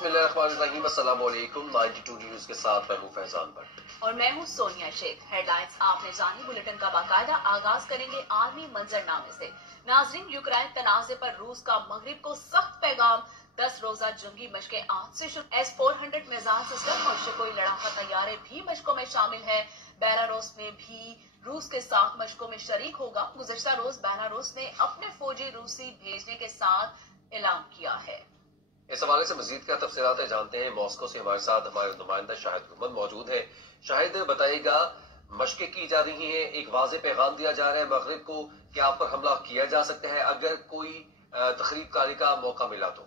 बिस्मिल्लाहिर्रहमानिर्रहीम, अस्सलाम वालेकुम। 92 न्यूज के साथ मैं हूं फैजान भट्ट और मैं हूं सोनिया शेख। हेडलाइंस आपने जानी, बुलेटिन का बाकायदा आगाज करेंगे आलमी मंजरनामे से। नाजरीन, यूक्रेन तनाजे पर रूस का मगरिब को सख्त पैगाम। 10 रोजा जंगी मशकें आज से शुरू। S-400 मिसाइल सिस्टम और शिकोई लड़ाका तैयारे भी मशकों में शामिल है। बेलारूस में भी रूस के साथ मशकों में शरीक होगा। गुज़श्ता रोज बेलारूस ने अपने फौजी रूसी भेजने के साथ ऐलान किया है। इस हवाले से मजीद क्या तफसीलात जानते हैं। मॉस्को से हमारे साथ हमारे नुमाइंदा शाहिद गुरमद मौजूद है। शाहिद, बताइएगा, मशकें की जा रही हैं, एक वाज़े पैगाम दिया जा रहा है मगरिब को कि आप पर हमला किया जा सकता है अगर कोई तखरीबकारी का मौका मिला तो।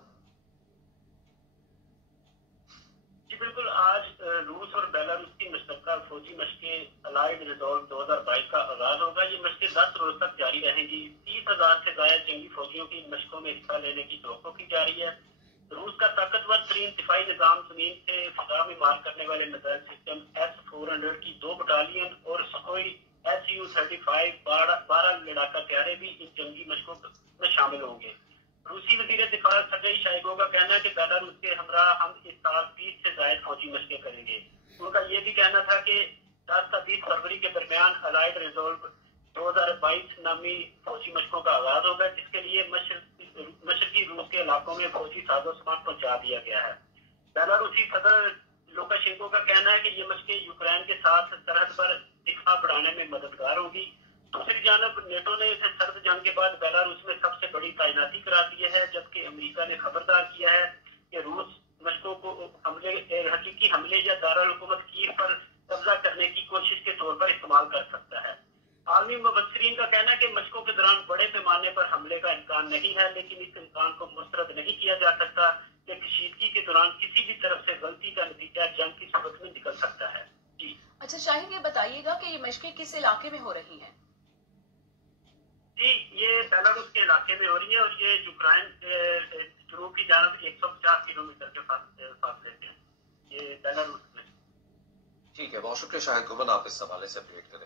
जी बिल्कुल, आज रूस और बेलारूस की मुश्तरका फौजी मशकें अलाइड रिजॉल्व 2022 का आगाज होगा। ये मशकें 10 रोज तक जारी रहेंगी। 30,000 से ज्यादा जंगी फौजियों की मशकों में हिस्सा लेने की तवक्को की जा रही है। रूस का ताकतवर तरीन दिफाई निजाम जमीन से फिजा में मार करने वाले मिसाइल सिस्टम S-400 की 2 बटालियन और सुखोई Su-35 12 लड़ाका तैयारे भी इन जंगी मशकों में शामिल होंगे। रूसी वजीर दिफा सर्गेई शोइगु का कहना है कि बेलारूस के हमरा हम इस साल 20 से ज्यादा फौजी मशकें करेंगे। उनका ये भी कहना था कि 10 से 20 फरवरी के दरमियान अलाइड रिजॉल्व 2022 नामी फौजी मशकों का आगाज होगा, जिसके लिए मशरकी रूस के इलाकों में फौजी साजो सामान पहुंचा दिया गया है। बेलारूसी सदर लुकाशेंको का कहना है कि ये मशकें यूक्रेन के साथ सरहद पर दिफा बढ़ाने में मददगार होगी। दूसरी जानब नेटो ने इसे सर्द जंग के बाद बेलारूस में सबसे बड़ी तैनाती करा दी है, जबकि अमेरिका ने खबरदार किया है कि रूस मशकों को हकीकी हमले या दारुल हुकूमत कीव पर कब्जा करने की कोशिश के तौर पर इस्तेमाल कर सकता है। आलमी मुबस्सिरीन का कहना है कि मशकों के दौरान बड़े पैमाने पर हमले का इम्कान नहीं है, लेकिन इस इम्कान को मुस्तरद नहीं किया जा सकता कि कशीदगी के दौरान किसी भी तरफ से गलती का नतीजा जंग की सूरत में निकल सकता है। जी अच्छा शाहिद, ये बताइएगा कि ये मशकें किस इलाके में हो रही हैं? जी, ये बेलारूस के इलाके में हो रही है और ये यूक्रेन के जनूब की जानब 150 किलोमीटर के फासले पे है। ये बेलारूस में। ठीक है, बहुत शुक्रिया शाहिद गुरमद, आप इस हवाले से अपडेट करें।